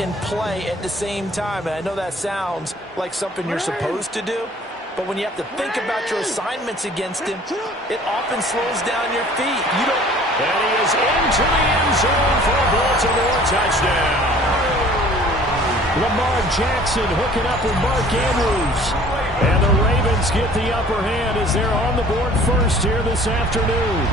and play at the same time. And I know that sounds like something you're supposed to do, but when you have to think about your assignments against him, it often slows down your feet. You don't. And he is into the end zone for a Baltimore touchdown. Lamar Jackson hooking up with Mark Andrews. And the Ravens get the upper hand as they're on the board first here this afternoon.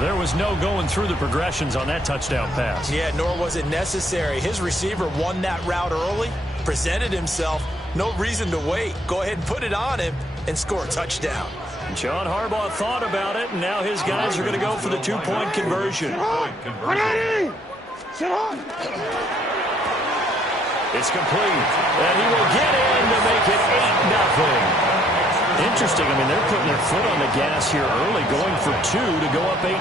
There was no going through the progressions on that touchdown pass. Yeah, nor was it necessary. His receiver won that route early, presented himself. No reason to wait. Go ahead and put it on him and score a touchdown. John Harbaugh thought about it, and now his guys are going to go for the two-point conversion. It's complete, and he will get in to make it 8-0. Interesting. I mean, they're putting their foot on the gas here early, going for 2 to go up 8-0.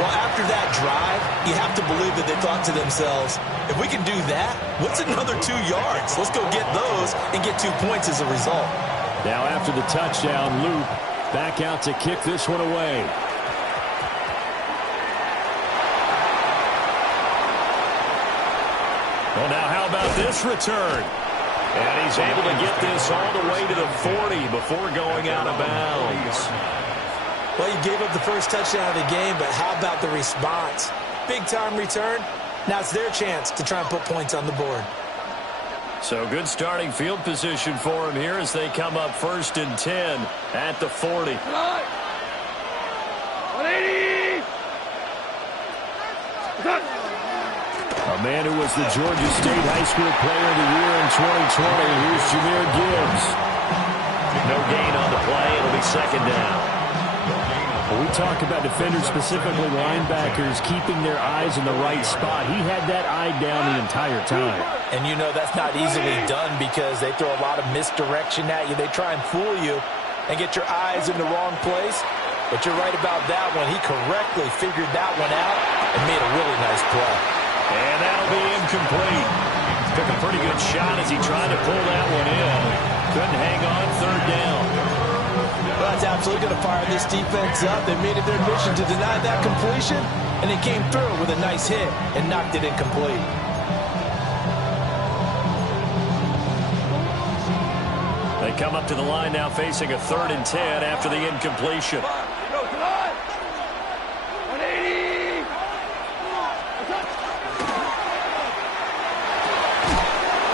Well, after that drive, you have to believe that they thought to themselves, if we can do that, what's another 2 yards? Let's go get those and get 2 points as a result. Now after the touchdown, Luke back out to kick this one away. Well, now how about this return? And he's able to get this all the way to the 40 before going out of bounds. Well, you gave up the first touchdown of the game, but how about the response? Big-time return. Now it's their chance to try and put points on the board. So good starting field position for him here as they come up 1st and 10 at the 40. 180! A man who was the Georgia State High School Player of the Year in 2020. Here's Jahmyr Gibbs. No gain on the play. It'll be 2nd down. When we talk about defenders, specifically linebackers, keeping their eyes in the right spot, he had that eye down the entire time. And you know that's not easily done because they throw a lot of misdirection at you. They try and fool you and get your eyes in the wrong place. But you're right about that one. He correctly figured that one out and made a really nice play. And that'll be incomplete. Took a pretty good shot as he tried to pull that one in. Couldn't hang on 3rd down. Well, that's absolutely going to fire this defense up. They made it their mission to deny that completion, and they came through with a nice hit and knocked it incomplete. They come up to the line now facing a 3rd and 10 after the incompletion. 180!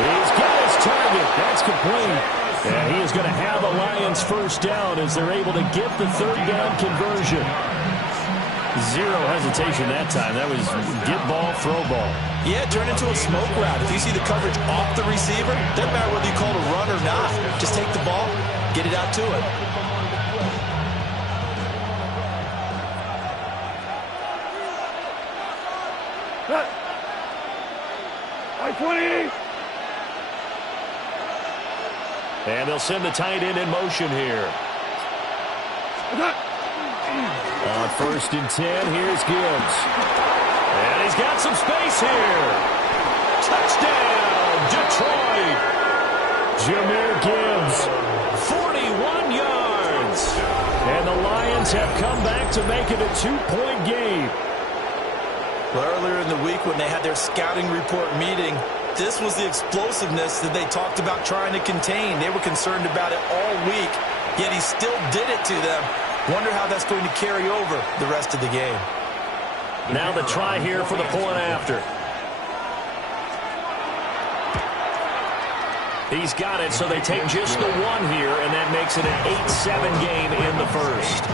He's got his target. That's complete. And he is going to have a Lions 1st down as they're able to get the 3rd down conversion. Zero hesitation that time. That was get ball, throw ball. Yeah, turn into a smoke route. If you see the coverage off the receiver, doesn't matter whether you call it a run or not. Just take the ball, get it out to it. I-20! And they'll send the tight end in motion here. On 1st and 10, here's Gibbs. And he's got some space here. Touchdown, Detroit. Jahmyr Gibbs, 41 yards. And the Lions have come back to make it a 2-point game. Well, earlier in the week when they had their scouting report meeting, this was the explosiveness that they talked about trying to contain. They were concerned about it all week, yet he still did it to them. Wonder how that's going to carry over the rest of the game. Now the try here for the point after. He's got it, so they take just the 1 here, and that makes it an 8-7 game in the 1st.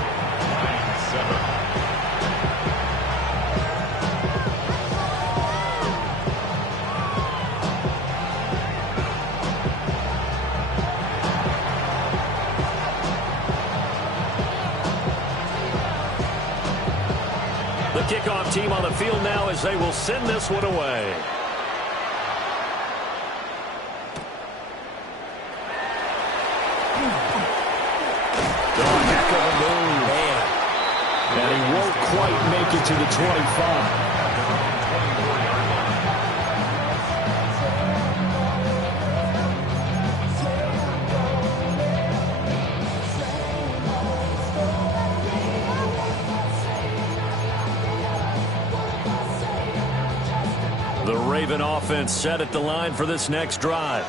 Kickoff team on the field now as they will send this one away. Oh, heck of a move. Man. And he won't quite make it to the 25. The Raven offense set at the line for this next drive.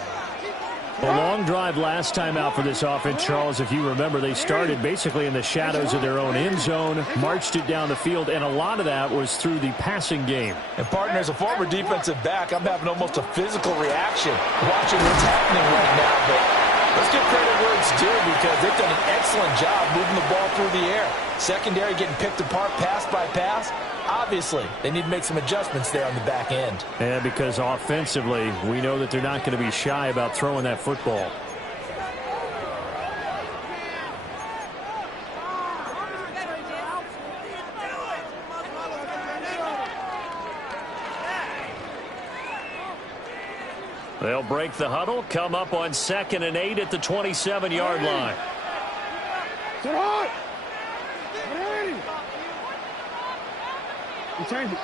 A long drive last time out for this offense, Charles. If you remember, they started basically in the shadows of their own end zone, marched it down the field, and a lot of that was through the passing game. And, partner, as a former defensive back, I'm having almost a physical reaction watching what's happening right now. But let's give credit where it's due because they've done an excellent job moving the ball through the air. Secondary getting picked apart pass by pass. Obviously, they need to make some adjustments there on the back end. Yeah, because offensively, we know that they're not going to be shy about throwing that football. They'll break the huddle, come up on 2nd and 8 at the 27-yard line. Sit hot. 180. You change it.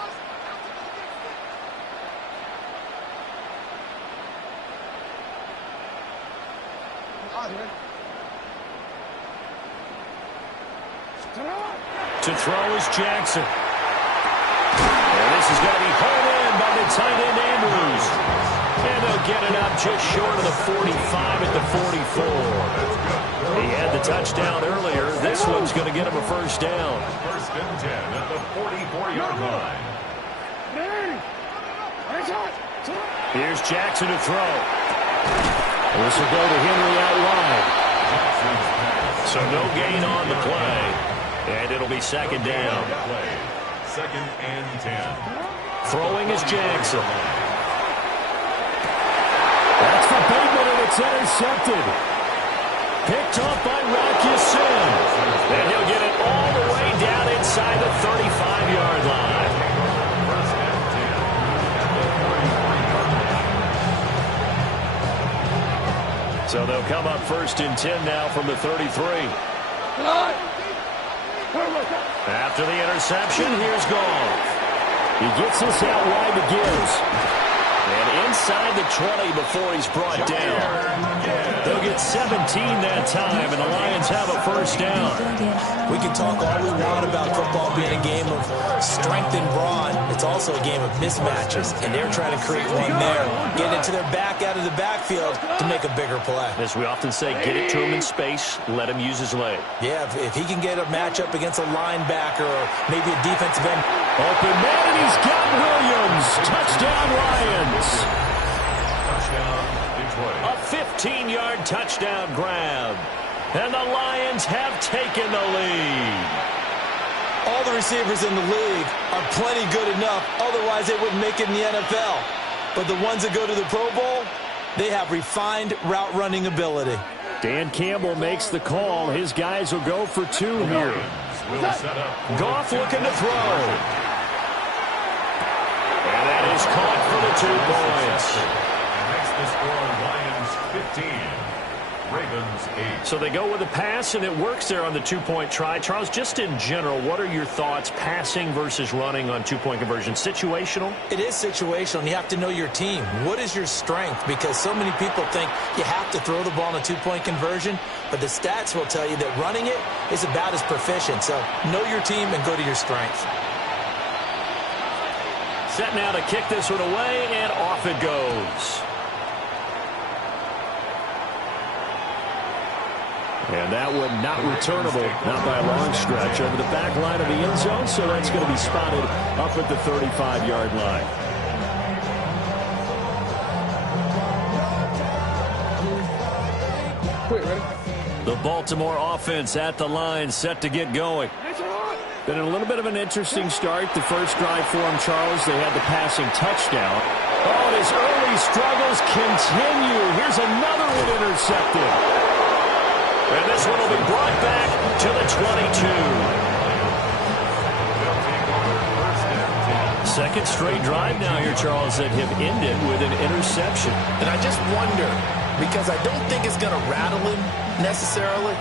To throw is Jackson. And this is going to be hauled in by the tight end Andrews. And they'll get it up just short of the 45 at the 44. He had the touchdown earlier. This one's going to get him a first down. 1st and 10 at the 44-yard line. Here's Jackson to throw. This will go to Henry out wide. So no gain on the play. And it'll be 2nd down. 2nd and 10. Throwing is Jackson. That's for Bateman, and it's intercepted. Picked off by Rocky Sin. And he'll get it all the way down inside the 35-yard line. 1st and 10 at the 43-yard line. So they'll come up 1st and 10 now from the 33. After the interception, here's Goff. He gets this out wide to Gibbs. And inside the 20 before he's brought down. They'll get 17 that time, and the Lions have a first down. We can talk all we want about football being a game of strength and brawn. It's also a game of mismatches, and they're trying to create one there. Get it to their back out of the backfield to make a bigger play. As we often say, get it to him in space, let him use his leg. Yeah, if he can get a matchup against a linebacker or maybe a defensive end. Open man, and he's got Williams. Touchdown, Lions. Touchdown, Detroit. A 15-yard touchdown grab. And the Lions have taken the lead. All the receivers in the league are plenty good enough. Otherwise, they wouldn't make it in the NFL. But the ones that go to the Pro Bowl, they have refined route running ability. Dan Campbell makes the call. His guys will go for 2 here. Will set up. Goff looking to throw. And that is caught for the 2 points. Makes the score Lions 15. Ravens 8. So they go with a pass, and it works there on the 2-point try. Charles, just in general, what are your thoughts passing versus running on 2-point conversion? Situational? It is situational, and you have to know your team. What is your strength? Because so many people think you have to throw the ball in a 2-point conversion, but the stats will tell you that running it is about as proficient. So know your team and go to your strength. Set now to kick this one away, and off it goes. And that one not returnable, not by a long stretch, over the back line of the end zone, so that's going to be spotted up at the 35-yard line. The Baltimore offense at the line, set to get going. Been a little bit of an interesting start. The first drive for him, Charles, they had the passing touchdown. Oh, and his early struggles continue. Here's another one intercepted. And this one will be brought back to the 22. Second straight drive now here, Charles, that have ended with an interception. And I just wonder, because I don't think it's going to rattle him necessarily,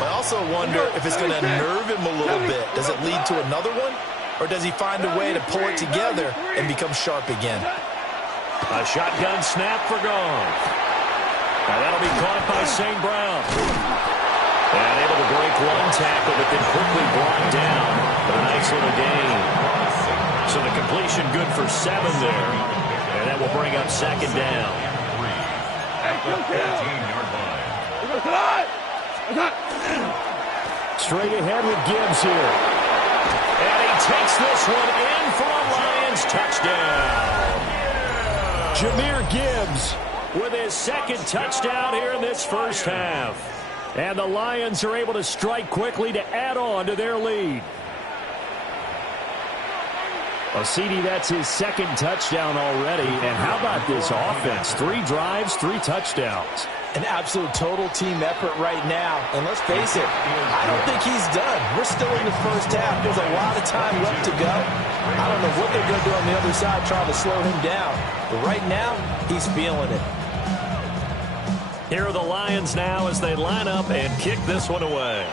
but I also wonder if it's going to nerve him a little bit. Does it lead to another one? Or does he find a way to pull it together and become sharp again? A shotgun snap for Goff. Now that'll be caught by St. Brown. And able to break one tackle, but then quickly brought down. But a nice little gain. So the completion good for 7 there. And that will bring up second down. At the 15-yard line. Straight ahead with Gibbs here. And he takes this one in for a Lions touchdown. Jahmyr Gibbs with his second touchdown here in this first half. And the Lions are able to strike quickly to add on to their lead. Well, CD, that's his second touchdown already. And how about this offense? 3 drives, 3 touchdowns. An absolute total team effort right now. And let's face it, I don't think he's done. We're still in the first half. There's a lot of time left to go. I don't know what they're going to do on the other side trying to slow him down. But right now, he's feeling it. Here are the Lions now as they line up and kick this one away.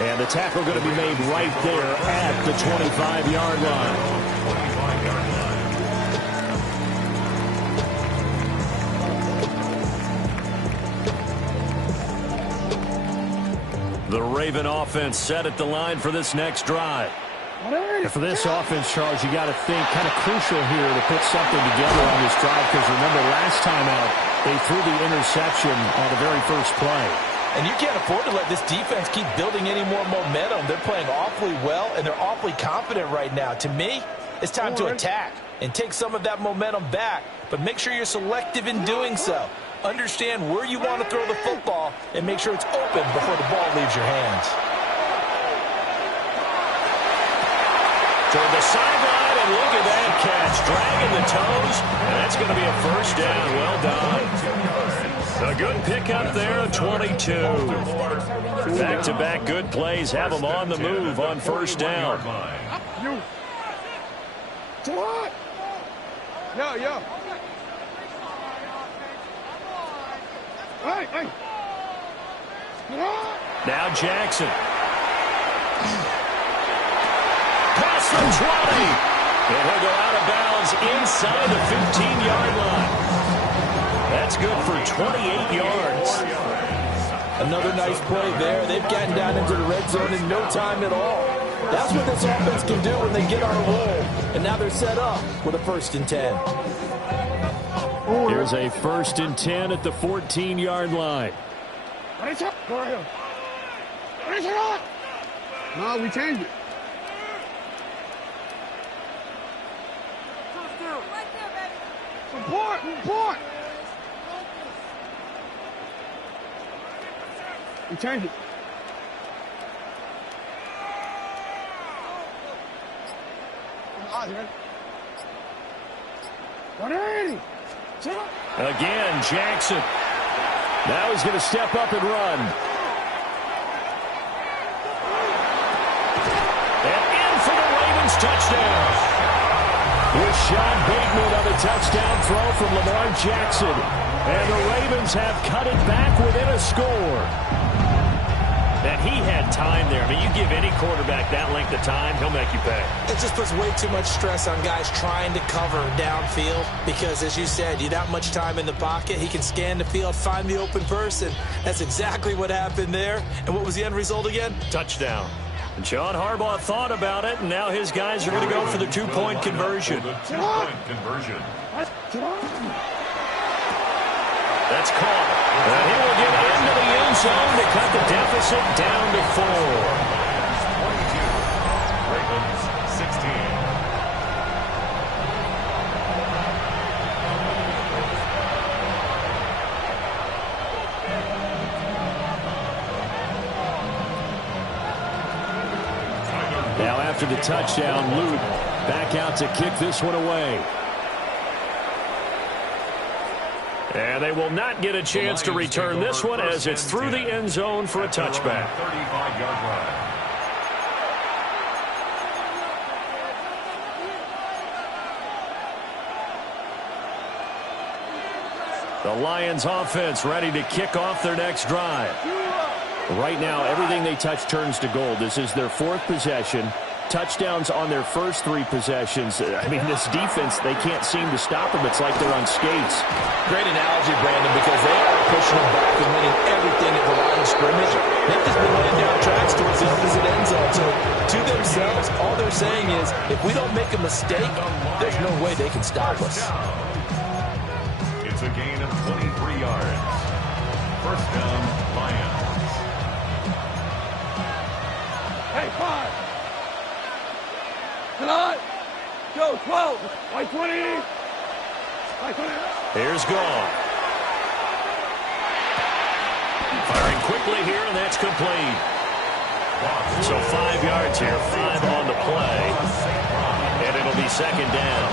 And the tackle going to be made right there at the 25-yard line. The Raven offense set at the line for this next drive. And for this offense, Charles, you got to think kind of crucial here to put something together on this drive, because remember last time out they threw the interception on the very first play. And you can't afford to let this defense keep building any more momentum. They're playing awfully well, and they're awfully confident right now. To me, it's time to attack and take some of that momentum back. But make sure you're selective in doing so. Understand where you want to throw the football and make sure it's open before the ball leaves your hands. Toward the sideline, and look at that catch. Dragging the toes, and that's going to be a first down. Well done. A good pickup there, 22. Back-to-back good plays have them on the move on first down. Yo. Hey. Now Jackson. Pass from 20. And he'll go out of bounds inside the 15-yard line. That's good for 28 yards. Another nice play there. They've gotten down into the red zone in no time at all. That's what this offense can do when they get on a roll. And now they're set up with a 1st and 10. Here's a 1st and 10 at the 14-yard line. No, we changed it. Support! We changed it. Again, Jackson. Now he's going to step up and run. And in for the Ravens touchdown. Rashad Bateman on the touchdown throw from Lamar Jackson. And the Ravens have cut it back within a score. And he had time there. I mean, you give any quarterback that length of time, he'll make you pay. It just puts way too much stress on guys trying to cover downfield because, as you said, you that much time in the pocket, he can scan the field, find the open person. That's exactly what happened there. And what was the end result again? Touchdown. And John Harbaugh thought about it, and now his guys are going to go for the 2-point conversion. That's caught. And he will get into the end zone to cut the deficit down to 4. 22. Ravens 16. Now after the touchdown, Luke back out to kick this one away. And they will not get a chance to return this one as it's through the end zone for a touchback. 35-yard line. The Lions offense ready to kick off their next drive. Right now, everything they touch turns to gold. This is their 4th possession. Touchdowns on their first 3 possessions. I mean, this defense, they can't seem to stop them. It's like they're on skates. Great analogy, Brandon, because they are pushing them back and winning everything at the line of scrimmage. They've just been laying down tracks towards the other themselves, all they're saying is, if we don't make a mistake, there's no way they can stop us. It's a gain of 23 yards. First down, Lions. Hey, 5. Tonight. Go, 12. White 20. White 20. Here's Goff. Firing quickly here, and that's complete. So 5 yards here, 5 on the play. And it'll be second down.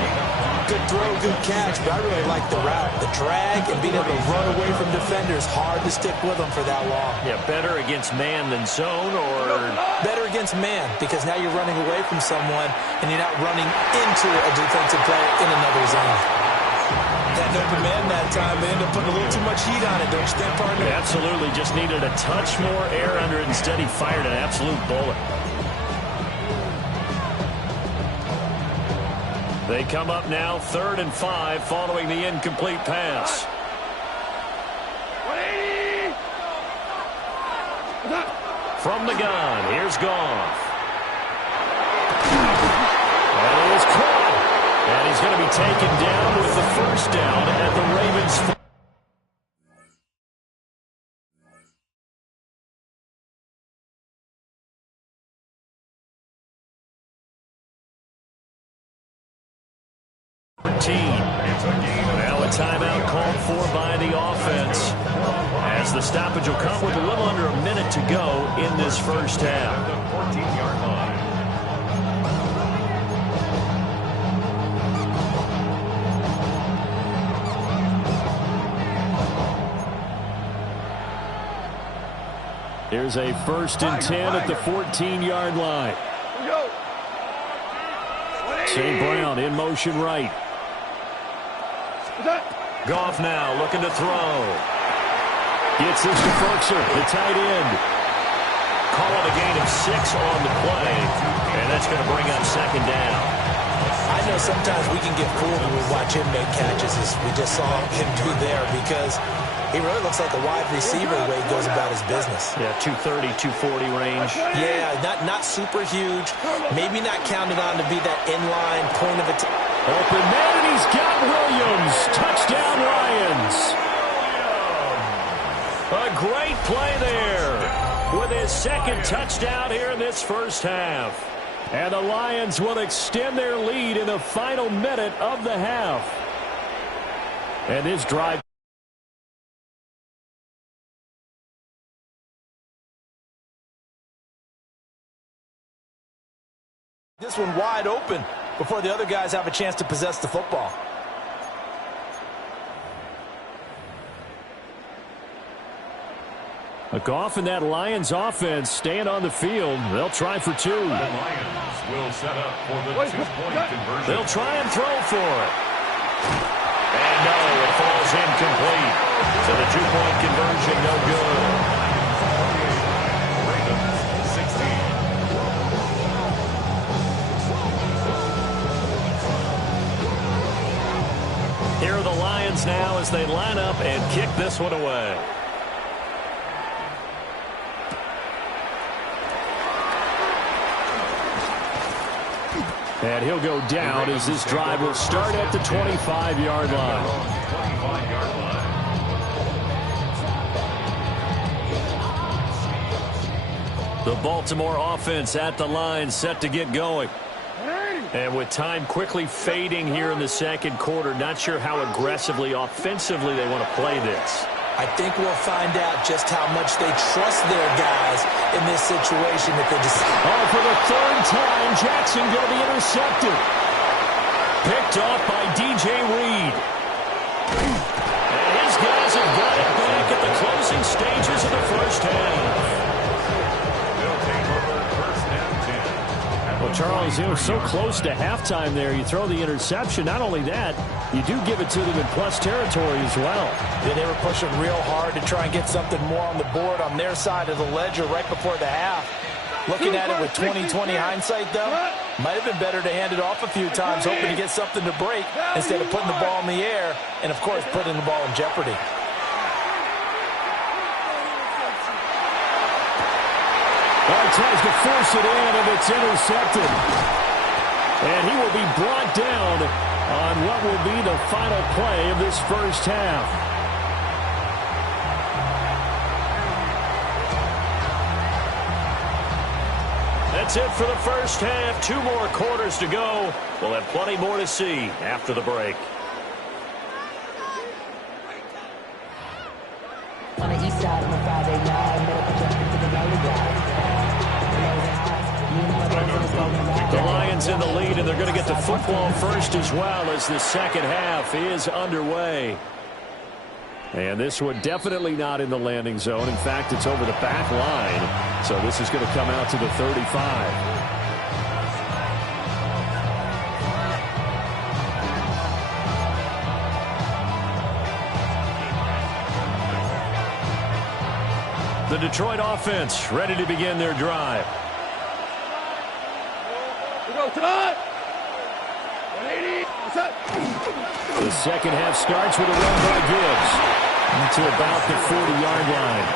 Good throw, good catch, but I really like the route. The drag and being able to run away from defenders, hard to stick with them for that long. Yeah, better against man than zone, or better against man, because now you're running away from someone and you're not running into a defensive player in another zone. That open man that time, they ended up putting a little too much heat on it, don't you think, partner? Absolutely, just needed a touch more air under it. Instead, he fired an absolute bullet. They come up now 3rd and 5 following the incomplete pass. 180. From the gun, here's Goff. And it is caught. And he's going to be taken down with the first down at the Ravens' 14. Now a timeout called for by the offense, as the stoppage will come with a little under a minute to go in this first half. The 14-yard line. Here's a 1st and 10 at the 14-yard line. St. Brown in motion right. Goff now looking to throw. Gets this to Ferkser, the tight end. Call it a gain of 6 on the play, and that's going to bring up second down. I know sometimes we can get fooled when we watch him make catches, as we just saw him do there, because he really looks like a wide receiver the way he goes about his business. Yeah, 230, 240 range. Yeah, not super huge. Maybe not counted on to be that inline point of attack. Open man, and he's got Williams. Touchdown, Lions. A great play there with his second touchdown here in this first half. And the Lions will extend their lead in the final minute of the half. And this drive. This one wide open before the other guys have a chance to possess the football. Goff and that Lions offense staying on the field. They'll try for 2. The Lions will set up for the 2-point conversion. They'll try and throw for it. And no, it falls incomplete. So the 2-point conversion, no good. Ravens, 16. Here are the Lions now as they line up and kick this one away. And he'll go down as this drive will start at the 25-yard line. 25-yard line. The Baltimore offense at the line, set to get going. And with time quickly fading here in the second quarter, not sure how aggressively, offensively they want to play this. I think we'll find out just how much they trust their guys in this situation if they just... Oh, for the 3rd time, Jackson going to be intercepted. Picked off by DJ Reed. And his guys have got it back at the closing stages of the first half. They'll take over first and 10. Well, Charles, you know, so close to halftime there. You throw the interception. Not only that, you do give it to them in plus territory as well. Yeah, they were pushing real hard to try and get something more on the board on their side of the ledger right before the half. Looking at it with 20/20 hindsight, though, might have been better to hand it off a few times, hoping to get something to break instead of putting the ball in the air and, of course, putting the ball in jeopardy. Oh, he tries to force it in, and it's intercepted. And he will be brought down on what will be the final play of this first half. That's it for the first half. 2 more quarters to go. We'll have plenty more to see after the break. On the east side of the 589, middle projection to the early drive. The Lions in the lead, and they're going to get the football first as well as the second half is underway. And this one definitely not in the landing zone. In fact, it's over the back line. So this is going to come out to the 35. The Detroit offense ready to begin their drive. We go tonight. 180. The second half starts with a run by Gibbs to about the 40-yard line.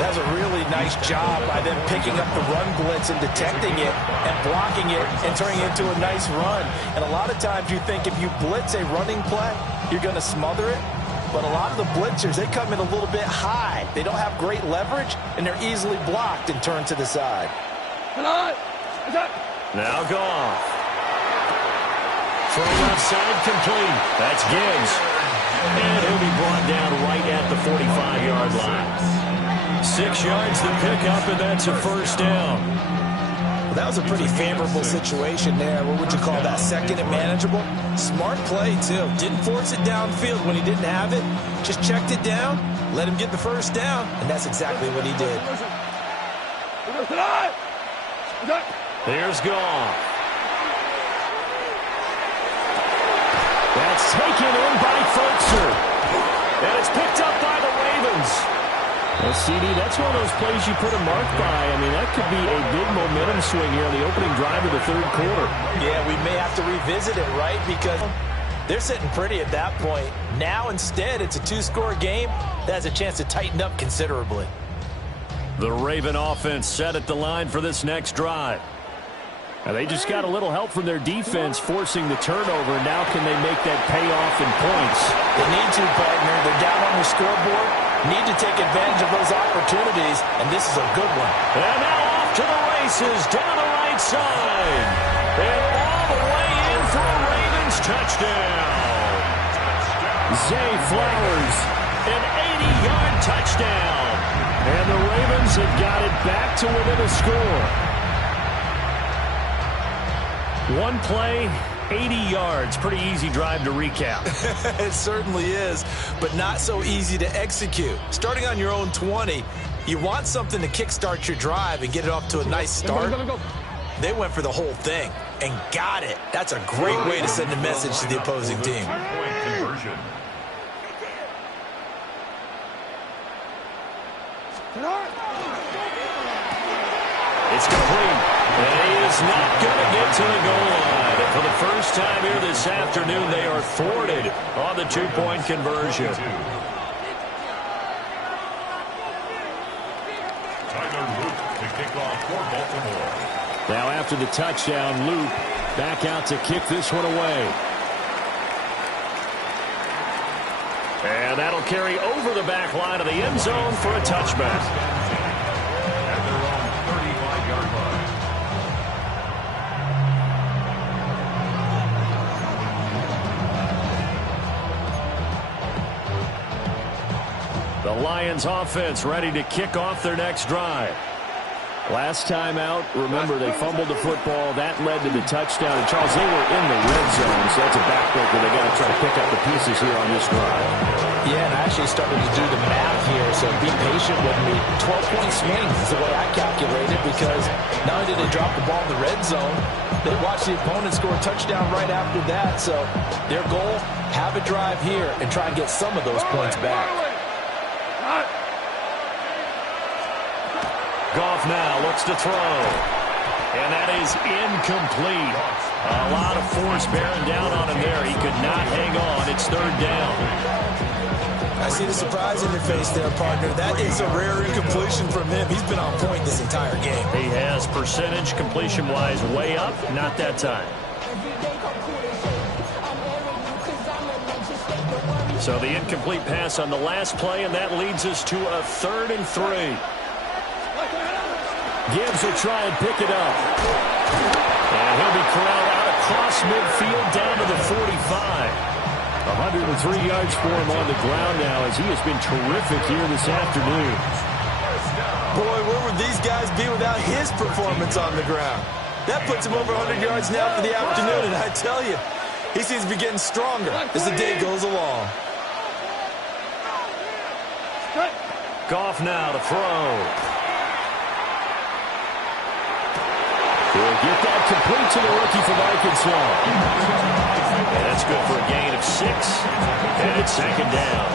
That's a really nice job by them picking up the run blitz and detecting it and blocking it and turning it into a nice run. And a lot of times you think if you blitz a running play, you're going to smother it. But a lot of the blitzers, they come in a little bit high. They don't have great leverage, and they're easily blocked and turned to the side. Now Goff. From left side, complete. That's Gibbs. And he'll be brought down right at the 45-yard line. 6 yards to pick up, and that's a first down. Well, that was a pretty favorable situation there. What would you call that? Second and manageable? Smart play, too. Didn't force it downfield when he didn't have it. Just checked it down, let him get the first down, and that's exactly what he did. There's Goff. That's taken in by Fultzer. And it's picked up by the Ravens. Well, CD, that's one of those plays you put a mark by. I mean, that could be a big momentum swing here on the opening drive of the third quarter. Yeah, we may have to revisit it, right? Because they're sitting pretty at that point. Now, instead, it's a 2-score game that has a chance to tighten up considerably. The Raven offense set at the line for this next drive. And they just got a little help from their defense forcing the turnover. Now can they make that pay off in points? They need to, partner. They're down on the scoreboard. Need to take advantage of those opportunities, and this is a good one. And now off to the races down the right side. And all the way in for a Ravens touchdown. Zay Flowers, an 80-yard touchdown. And the Ravens have got it back to within a score. One play, 80 yards. Pretty easy drive to recap. It certainly is, but not so easy to execute. Starting on your own 20, you want something to kickstart your drive and get it off to a nice start. They went for the whole thing and got it. That's a great way to send a message to the opposing team. It's complete. And he is not going to get to the goal line. And for the first time here this afternoon, they are thwarted on the 2-point conversion. Now after the touchdown, Luke back out to kick this one away. And that'll carry over the back line of the end zone for a touchback. The Lions offense ready to kick off their next drive. Last time out, remember, they fumbled the football. That led to the touchdown. And, Charles, they were in the red zone, so that's a backbreaker. They got to try to pick up the pieces here on this drive. Yeah, and I actually started to do the math here, so be patient with me. 12-point swing is the way I calculated, because not only did they drop the ball in the red zone, they watched the opponent score a touchdown right after that. So their goal, have a drive here and try and get some of those points back. Goff now looks to throw. And that is incomplete. A lot of force bearing down on him there. He could not hang on. It's third down. I see the surprise in your face there, partner. That is a rare incompletion from him. He's been on point this entire game. He has percentage completion-wise way up, not that time. So the incomplete pass on the last play, and that leads us to a 3rd and 3. Gibbs will try and pick it up. And he'll be corralled out across midfield down to the 45. 103 yards for him on the ground now as he has been terrific here this afternoon. Boy, where would these guys be without his performance on the ground? That puts him over 100 yards now for the afternoon, and I tell you, he seems to be getting stronger as the day goes along. Goff now to throw. He'll get that complete to the rookie from Arkansas. And that's good for a gain of 6. And it's 2nd down.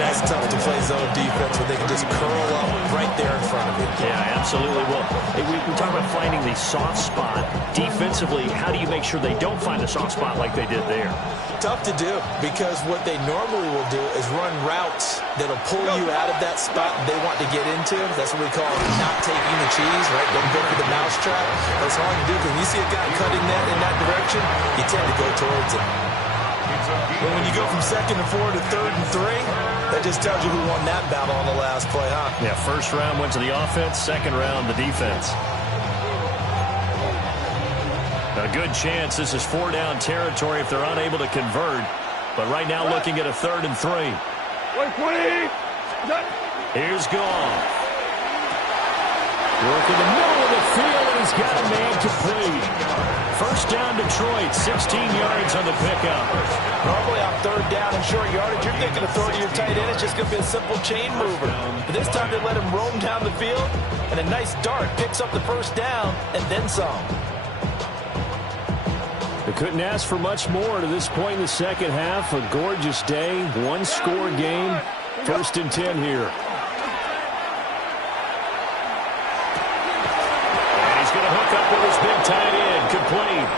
That's tough to play zone defense where they can just curl up right there in front of you. Yeah, absolutely. Well, we talk about finding the soft spot. Defensively, how do you make sure they don't find a soft spot like they did there? Tough to do because what they normally will do is run routes that'll pull you out of that spot they want to get into. That's what we call not taking the cheese, right? Don't go for the mousetrap. That's hard to do because when you see a guy cutting that in that direction, you tend to go towards it. But when you go from 2nd and 4 to 3rd and 3, that just tells you who won that battle on the last play, huh? Yeah, 1st round went to the offense, 2nd round the defense. A good chance this is 4-down territory if they're unable to convert. But right now looking at a 3rd and 3. 20. Here's Goff. Working the middle of the field, and he's got a man complete. 1st down Detroit, 16 yards on the pickup. Normally on 3rd down and short yardage, you're thinking of throwing your tight end. It's just going to be a simple chain mover. But this time they let him roam down the field, and a nice dart picks up the 1st down and then some. They couldn't ask for much more to this point in the 2nd half. A gorgeous day, 1-score game. 1st and 10 here. And he's going to hook up with his big tight end, complete.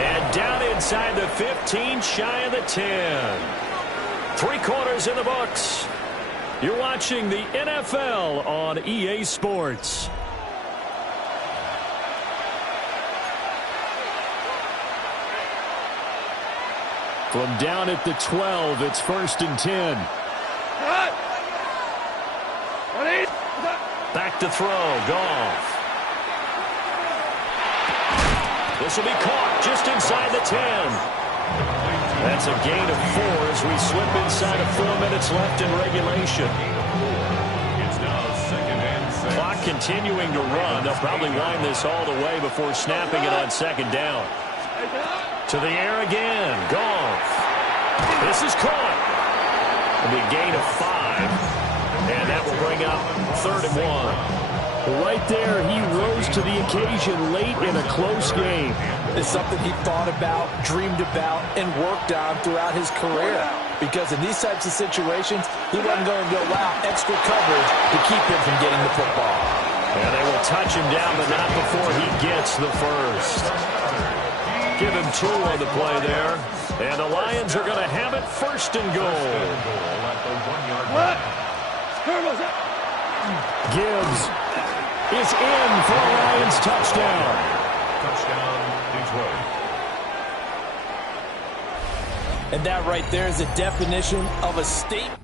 And down inside the 15, shy of the 10. 3 quarters in the books. You're watching the NFL on EA Sports. From down at the 12, it's 1st and 10. Back to throw, Goff. This will be caught just inside the 10. That's a gain of 4 as we slip inside of 4 minutes left in regulation. It's now 2nd and 6. Clock continuing to run. They'll probably wind this all the way before snapping it on 2nd down. To the air again. Goff. This is caught. It'll be a gain of 5. And that will bring up 3rd and 1. Right there, he rose to the occasion late in a close game. It's something he thought about, dreamed about, and worked on throughout his career. Because in these types of situations, he wasn't going to go out extra coverage to keep him from getting the football. And they will touch him down, but not before he gets the 1st. Give him 2 on the play there. And the Lions are going to have it 1st and goal. Gibbs is in for a Lions touchdown. Touchdown, Detroit. And that right there is a definition of a statement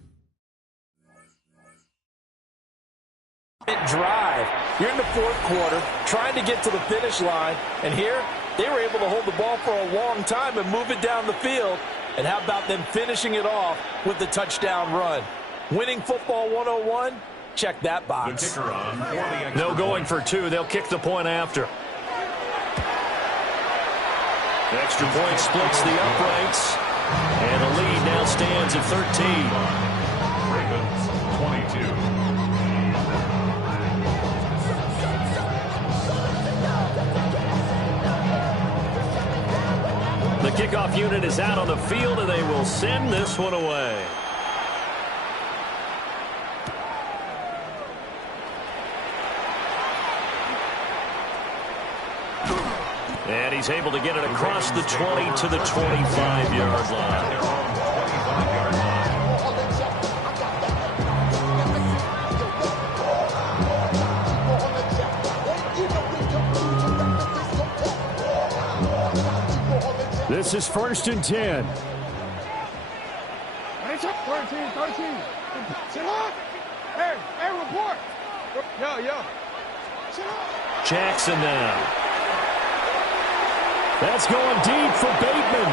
drive. You're in the 4th quarter, trying to get to the finish line, and here they were able to hold the ball for a long time and move it down the field. And how about them finishing it off with the touchdown run? Winning football 101, check that box. No going for 2. They'll kick the point after. The extra point splits the uprights. And the lead now stands at 13. Ravens, 22. The kickoff unit is out on the field, and they will send this one away. And he's able to get it across the 20 to the 25-yard line. This is 1st and 10. 13. Sit up. Hey, report. Yo. Sit up. Jackson now. That's going deep for Bateman.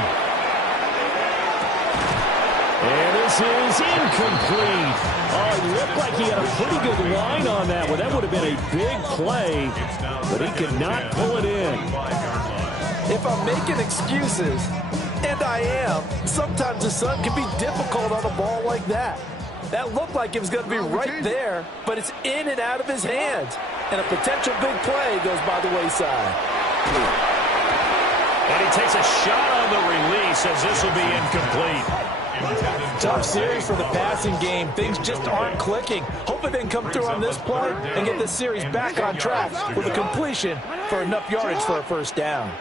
And this is incomplete. Oh, it looked like he had a pretty good line on that one. That would have been a big play, but he could not pull it in. If I'm making excuses, and I am, sometimes the sun can be difficult on a ball like that. That looked like it was going to be right there, but it's in and out of his hands. And a potential big play goes by the wayside. And he takes a shot on the release as this will be incomplete. Tough series for the passing game. Things just aren't clicking. Hoping they can come through on this play and get this series back on track with a completion for enough yardage for a first down.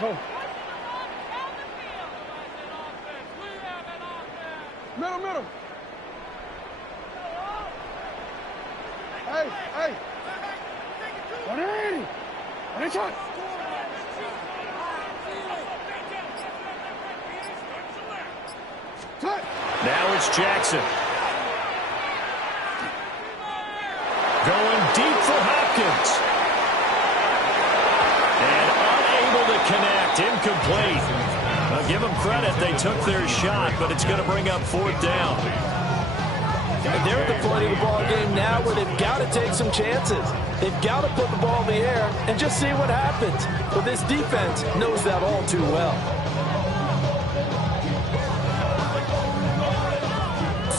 Go. Middle. Hey. 180. 180. Now it's Jackson. Going deep for Hopkins. And unable to connect. Incomplete. I'll give them credit. They took their shot, but it's going to bring up 4th down. And they're at the point of the ball game now where they've got to take some chances. They've got to put the ball in the air and just see what happens. But this defense knows that all too well.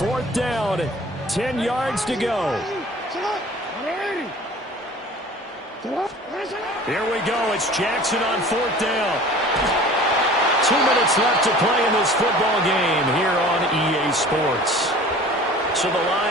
4th down, 10 yards to go. Here we go. It's Jackson on 4th down. 2 minutes left to play in this football game here on EA Sports. So the line